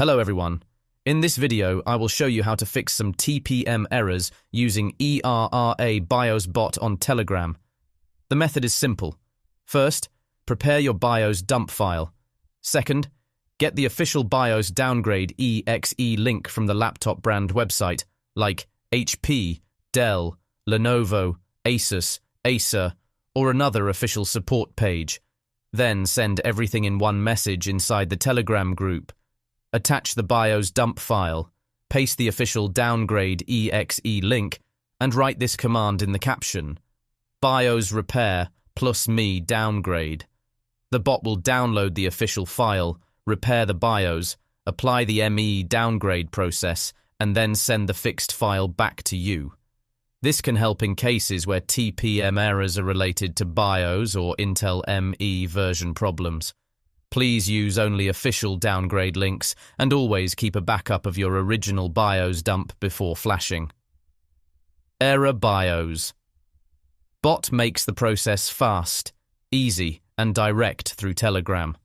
Hello everyone. In this video, I will show you how to fix some TPM errors using ERRA BIOS bot on Telegram. The method is simple. First, prepare your BIOS dump file. Second, get the official BIOS downgrade exe link from the laptop brand website, like HP, Dell, Lenovo, ASUS, Acer, or another official support page. Then send everything in one message inside the Telegram group. Attach the BIOS dump file, paste the official downgrade exe link, and write this command in the caption: BIOS Repair ME Downgrade. The bot will download the official file, repair the BIOS, apply the ME downgrade process, and then send the fixed file back to you. This can help in cases where TPM errors are related to BIOS or Intel ME version problems. Please use only official downgrade links and always keep a backup of your original BIOS dump before flashing. ERRA BIOS. Bot makes the process fast, easy, and direct through Telegram.